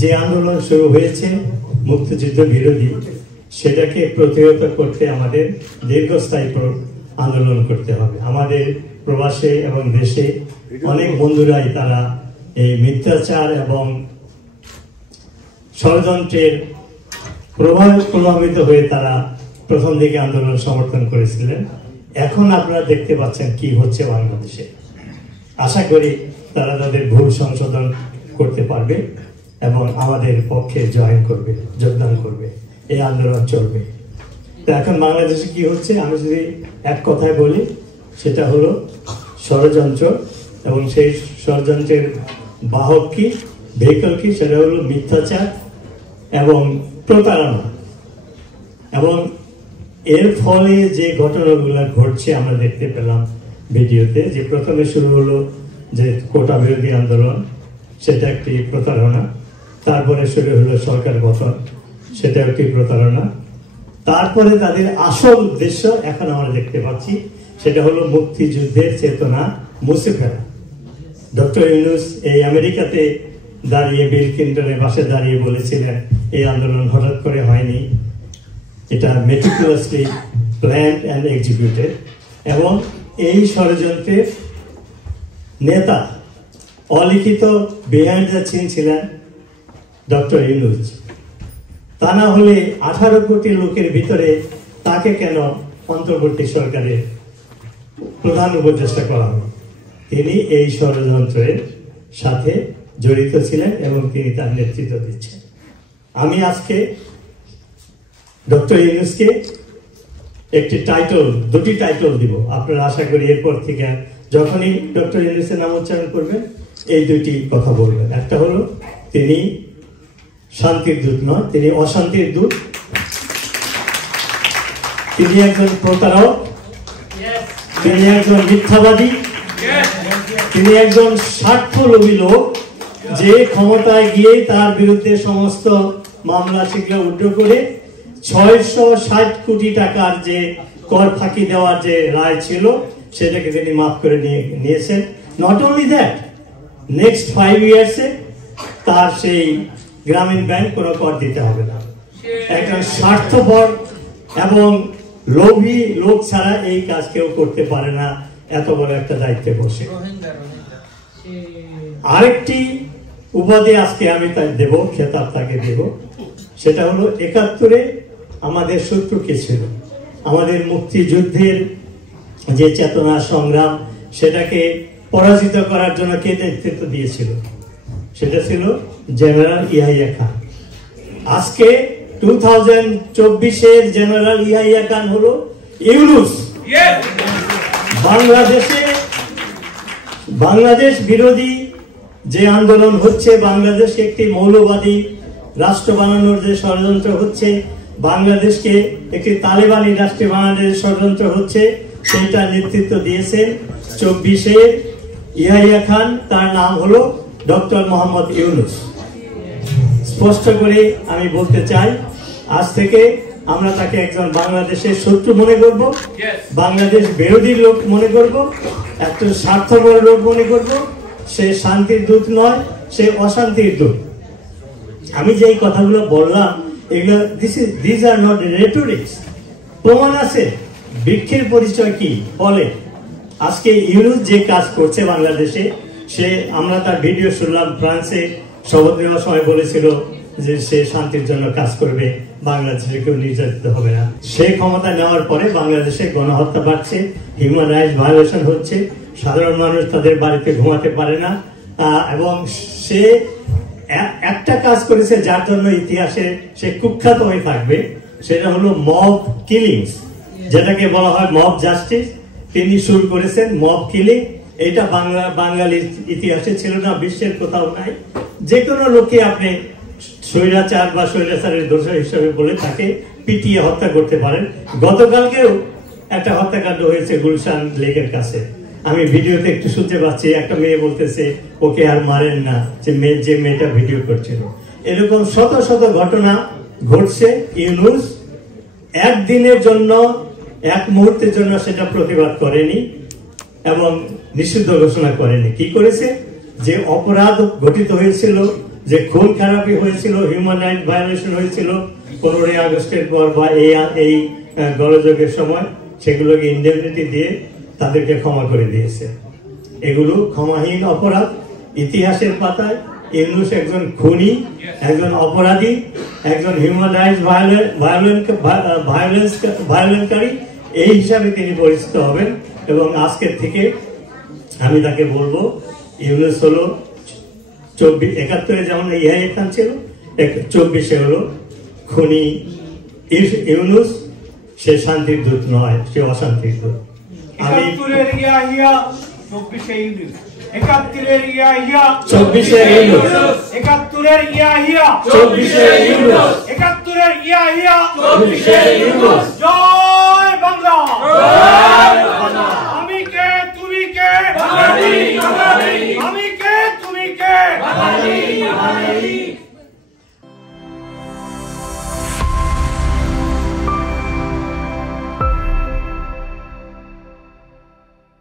যে আন্দোলন শুরু হয়েছে মুক্তিযুদ্ধ বিরোধী, সেটাকে প্রতিহত করতে আমাদের দীর্ঘস্থায়ী আন্দোলন করতে হবে। আমাদের প্রবাসে এবং দেশে অনেক বন্ধুরাই তারা এই মিথ্যাচার এবং ষড়যন্ত্রের প্রভাবিত হয়ে তারা প্রথম দিকে আন্দোলন সমর্থন করেছিলেন। এখন আপনারা দেখতে পাচ্ছেন কি হচ্ছে বাংলাদেশে। আশা করি তারা তাদের ভুল সংশোধন করতে পারবে এবং আমাদের পক্ষে যোগদান করবে, এই আন্দোলন চলবে। তো এখন বাংলাদেশে কি হচ্ছে, আমি যদি এক কথায় বলি, সেটা হলো ষড়যন্ত্র, এবং সেই ষড়যন্ত্রের বাহক কি, ভেহিকল কি, সেটা হলো মিথ্যাচার এবং প্রতারণা। এবং এর ফলে যে ঘটনাগুলো ঘটছে আমরা দেখতে পেলাম ভিডিওতে, যে প্রথমে শুরু হলো যে কোটা বিরোধী আন্দোলন, সেটা একটি প্রতারণা। তারপরে শুরু হলো সরকার গঠন, সেটা একটি প্রতারণা। তারপরে তাদের আসল উদ্দেশ্য এখন আমরা দেখতে পাচ্ছি, সেটা হলো মুক্তিযুদ্ধের চেতনা মুছে ফেলা। ডক্টর ইউনূস এই আমেরিকাতে দাঁড়িয়ে, বিল ক্লিনটনের পাশে দাঁড়িয়ে বলেছিলেন এই আন্দোলন হঠাৎ করে হয়নি, এটা মেটিকুলাসলি প্ল্যান্ড অ্যান্ড এক্সিকিউটেড। এবং এই ষড়যন্ত্রের নেতা, অলিখিত বিহাইন্ড দ্য সিন ছিলেন ডক্টর ইউনূস। তা না হলে 18 কোটি লোকের ভিতরে তাকে কেন অন্তর্বর্তী সরকারের প্রধান উপদেষ্টা করা হবে? তিনি এই ষড়যন্ত্রের সাথে জড়িত ছিলেন এবং তিনি তার নেতৃত্ব দিচ্ছেন। আমি আজকে ডক্টর ইউনূসকে দুটি টাইটল দিব। আপনারা আশা করি এরপর থেকে যখনই ডক্টর ইউনূসের নাম উচ্চারণ করবেন এই দুটি কথা বলবেন। একটা হলো তিনি শান্তির দূত নয়, তিনি অশান্তির দূত। তিনি একজন প্রতারক, তিনি একজন মিথ্যাবাদী, তিনি একজন স্বার্থলোভী লোক, যে ক্ষমতায় গিয়ে তার বিরুদ্ধে সমস্ত মামলা সেগুলো উদ্ধার করে 660 কোটি টাকার যে কর ফাঁকি দেওয়ার যে রায় ছিল সেটাকে তিনি মাফ করে নিয়েছেন। নট অনলি দ্যাট, নেক্সট 5 ইয়ার্সে তার সেই গ্রামীণ ব্যাংক কোনো কর দিতে হবে না। একজন স্বার্থপর এবং লোভী লোক ছাড়া এই কাজ কেউ করতে পারে না, এত বড় একটা দায়িত্বে বসে। আরেকটি উপাধি আজকে আমি তাই দেব, খেতাব তাকে দেব, সেটা হলো 71-এ আমাদের শত্রু কে ছিল, আমাদের মুক্তিযুদ্ধের যে চেতনা সংগ্রাম সেটাকে পরাজিত করার জন্য কে নেতৃত্ব দিয়েছিল, সেটা ছিল জেনারেল ইয়াহিয়া খান। আজকে 2024-এর জেনারেল ইয়াহিয়া খান হলো ইউনূস। বাংলাদেশ বিরোধী যে আন্দোলন হচ্ছে, বাংলাদেশকে একটি মৌলবাদী রাষ্ট্র বানানোর যে ষড়যন্ত্র হচ্ছে, বাংলাদেশকে একটি তালেবানি রাষ্ট্র বানানোর ষড়যন্ত্র হচ্ছে, সেইটা নেতৃত্ব দিয়েছেন 24-এর ইয়াহিয়া খান। তার নাম হলো ডক্টর মোহাম্মদ ইউনূস। স্পষ্ট করে আমি বলতে চাই, আজ থেকে আমরা তাকে একজন বাংলাদেশের শত্রু মনে করব, বাংলাদেশ বিরোধী লোক মনে করব, একজন স্বার্থপর লোক মনে করব। সে শান্তির দূত নয়, সে অশান্তির দূত। আমি যে কথাগুলো বললাম এগুলো দিস আর নট রেটোরিক্স, প্রমাণ আছে। বৃক্ষের পরিচয় কি বলে? আজকে ইউনূস যে কাজ করছে বাংলাদেশে, আমরা তার ভিডিও শুনলাম, ফ্রান্সে শপথ নেওয়ার সময় বলেছিল যে সে শান্তির জন্য কাজ করবে, বাংলাদেশে কেউ নির্যাতিত হবে না। সে ক্ষমতা নেওয়ার পরে বাংলাদেশে গণহত্যা বাড়ছে, হিউম্যান রাইটস ভায়োলেশন হচ্ছে, সাধারণ মানুষ তাদের বাড়িতে ঘুমাতে পারে না। এবং সে একটা কাজ করেছে যার জন্য ইতিহাসে সে কুখ্যাত হয়ে থাকবে, সেটা হলো মব কিলিংস, যেটাকে বলা হয় মব জাস্টিস। তিনি শুরু করেছেন মব কিলিং। এটা বাঙালির ইতিহাসে ছিল না, বিশ্বের কোথাও নাই। যে কোনো লোককে আপনি স্বৈরাচার বা স্বৈরাচারের দোষ হিসেবে বলে তাকে পিটিয়ে হত্যা করতে পারেন। গতকালকেও একটা হত্যাকাণ্ড হয়েছে গুলশান লেকের কাছে, আমি ভিডিওতে একটু শুনতে পাচ্ছি, একটা মেয়ে বলতেছে ওকে আর মারেন না, যে মেয়েটা ভিডিও করছিল। এরকম শত শত ঘটনা ঘটছে। ইউনূস একদিনের জন্য, এক মুহূর্তের জন্য সেটা প্রতিবাদ করেনি এবং নিষিদ্ধ ঘোষণা করেনি। কি করেছে? যে অপরাধ ঘটিত হয়েছিল, যে খুন খারাপি হয়েছিল, হিউম্যান রাইট ভায়োলেশন হয়েছিল 15ই আগস্টের পর বা এই গোলযোগের সময়, সেগুলোকে ইনডেমনিটি দিয়ে তাদেরকে ক্ষমা করে দিয়েছে। এগুলো ক্ষমাহীন অপরাধ। ইতিহাসের পাতায় ইউনূস একজন খুনি, একজন অপরাধী, একজন হিউম্যান রাইটস ভায়োলেন্সকারী, এই হিসাবে তিনি পরিচিত হবেন। এবং আজকের থেকে আমি তাকে বলবো, ইউনূস হলো 71 যেমন ইয়াহিয়া খান ছিল, 24 হলো খুনি ইউনূস। সে শান্তির দূত নয়, সে অশান্তির দূত। আমি 71 ইয়াহিয়া 24 ইউনূস, 71 ইয়াহিয়া 24 ইউনূস, 71 ইয়াহিয়া 24 ইউনূস, 71 ইয়াহিয়া 24 ইউনূস। জয় বাংলা, জয় বাংলা।